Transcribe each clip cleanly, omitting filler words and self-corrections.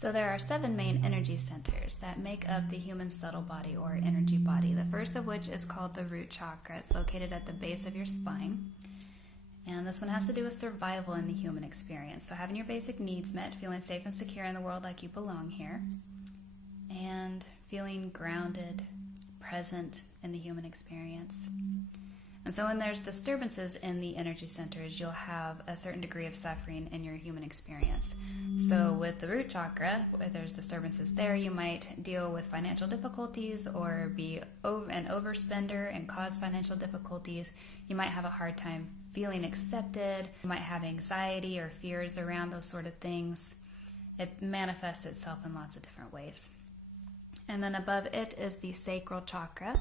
So there are 7 main energy centers that make up the human subtle body or energy body. The first of which is called the root chakra. It's located at the base of your spine. And this one has to do with survival in the human experience. So having your basic needs met, feeling safe and secure in the world like you belong here, and feeling grounded, present in the human experience. And so when there's disturbances in the energy centers, you'll have a certain degree of suffering in your human experience. So with the root chakra, if there's disturbances there, you might deal with financial difficulties or be an overspender and cause financial difficulties. You might have a hard time feeling accepted. You might have anxiety or fears around those sort of things. It manifests itself in lots of different ways. And then above it is the sacral chakra.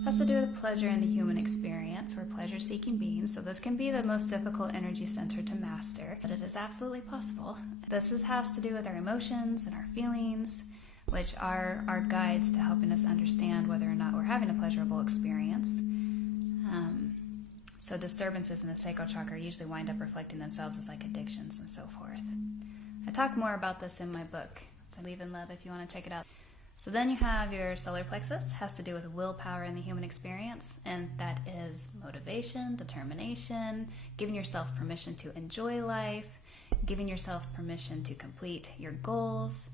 It has to do with pleasure in the human experience. We're pleasure-seeking beings, so this can be the most difficult energy center to master, but it is absolutely possible. Has to do with our emotions and our feelings, which are our guides to helping us understand whether or not we're having a pleasurable experience. So disturbances in the sacral chakra usually wind up reflecting themselves as like addictions and so forth. I talk more about this in my book, Leave in Love, if you want to check it out. So then you have your solar plexus, has to do with willpower in the human experience, and that is motivation, determination, giving yourself permission to enjoy life, giving yourself permission to complete your goals,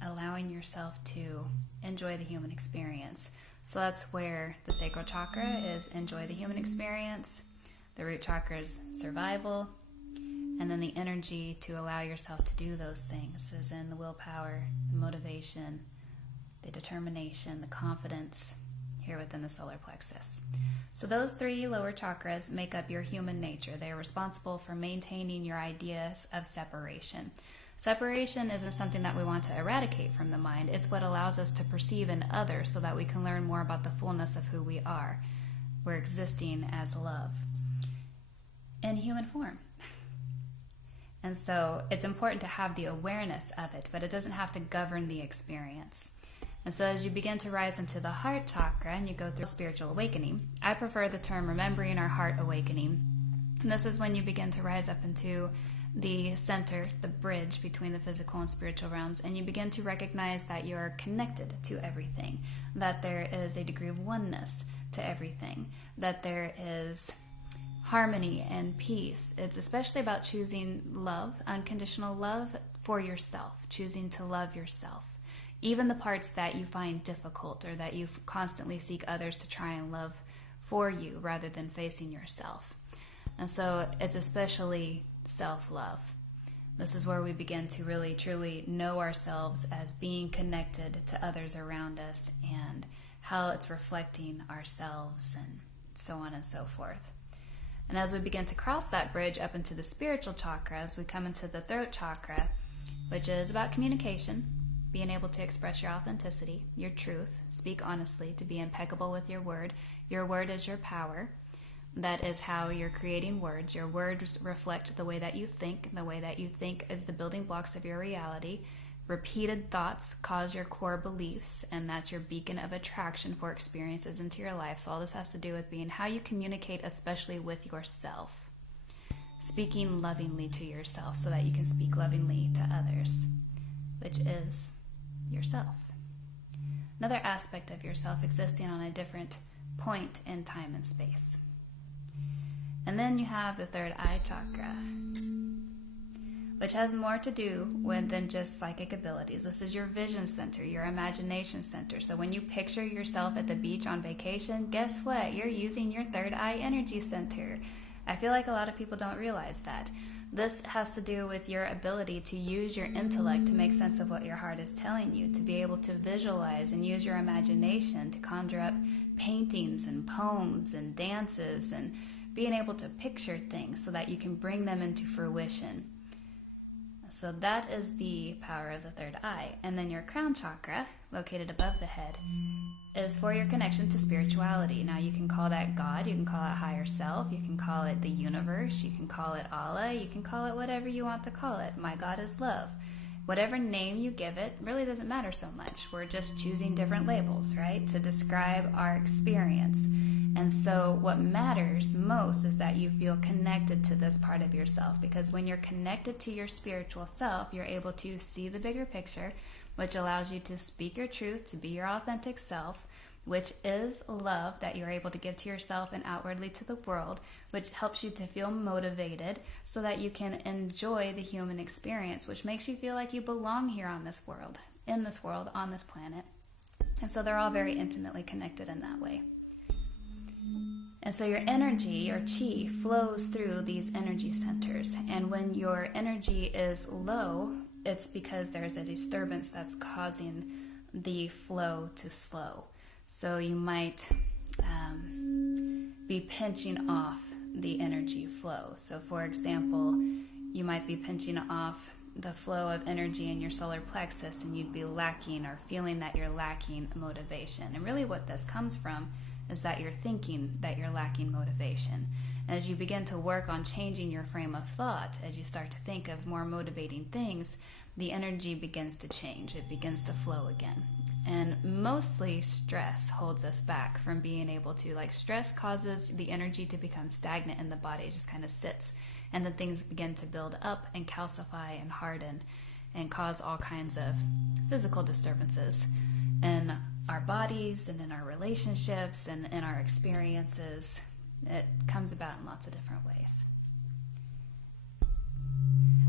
allowing yourself to enjoy the human experience. So that's where the sacral chakra is enjoy the human experience, the root chakra is survival, and then the energy to allow yourself to do those things is in the willpower, the motivation, the determination, the confidence here within the solar plexus. So those 3 lower chakras make up your human nature. They are responsible for maintaining your ideas of separation. Separation isn't something that we want to eradicate from the mind. It's what allows us to perceive in others so that we can learn more about the fullness of who we are. We're existing as love in human form. And so it's important to have the awareness of it, but it doesn't have to govern the experience. And so as you begin to rise into the heart chakra and you go through spiritual awakening, I prefer the term remembering our heart awakening. And this is when you begin to rise up into the center, the bridge between the physical and spiritual realms, and you begin to recognize that you are connected to everything, that there is a degree of oneness to everything, that there is harmony and peace. It's especially about choosing love, unconditional love for yourself, choosing to love yourself. Even the parts that you find difficult or that you constantly seek others to try and love for you rather than facing yourself. And so it's especially self-love. This is where we begin to really truly know ourselves as being connected to others around us and how it's reflecting ourselves and so on and so forth. And as we begin to cross that bridge up into the spiritual chakras, we come into the throat chakra, which is about communication, being able to express your authenticity, your truth, speak honestly, to be impeccable with your word. Your word is your power. That is how you're creating words. Your words reflect the way that you think. The way that you think is the building blocks of your reality. Repeated thoughts cause your core beliefs, and that's your beacon of attraction for experiences into your life. So all this has to do with being how you communicate, especially with yourself. Speaking lovingly to yourself so that you can speak lovingly to others, which is yourself. Another aspect of yourself existing on a different point in time and space. And then you have the third eye chakra, which has more to do with than just psychic abilities. This is your vision center, your imagination center. So when you picture yourself at the beach on vacation, guess what? You're using your third eye energy center. I feel like a lot of people don't realize that. This has to do with your ability to use your intellect to make sense of what your heart is telling you, to be able to visualize and use your imagination to conjure up paintings and poems and dances and being able to picture things so that you can bring them into fruition. So that is the power of the third eye. And then your crown chakra, located above the head, is for your connection to spirituality. Now you can call that God, you can call it higher self, you can call it the universe, you can call it Allah, you can call it whatever you want to call it. My God is love. whatever name you give it really doesn't matter so much. We're just choosing different labels, right, to describe our experience. And so what matters most is that you feel connected to this part of yourself, because when you're connected to your spiritual self, you're able to see the bigger picture, which allows you to speak your truth, to be your authentic self, which is love that you're able to give to yourself and outwardly to the world, which helps you to feel motivated so that you can enjoy the human experience, which makes you feel like you belong here on this world, in this world, on this planet. And so they're all very intimately connected in that way. And so your energy, or chi, flows through these energy centers. And when your energy is low, it's because there's a disturbance that's causing the flow to slow. So you might be pinching off the energy flow. So for example, you might be pinching off the flow of energy in your solar plexus, and you'd be lacking or feeling that you're lacking motivation. And really what this comes from is that you're thinking that you're lacking motivation. And as you begin to work on changing your frame of thought, as you start to think of more motivating things, the energy begins to change. It begins to flow again. And mostly stress holds us back from being able to, like, stress causes the energy to become stagnant in the body. It just kind of sits, and then things begin to build up and calcify and harden and cause all kinds of physical disturbances in our bodies and in our relationships and in our experiences. It comes about in lots of different ways.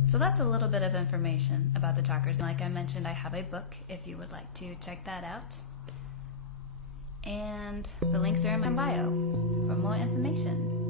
So that's a little bit of information about the chakras. And like I mentioned, I have a book if you would like to check that out. And the links are in my bio for more information.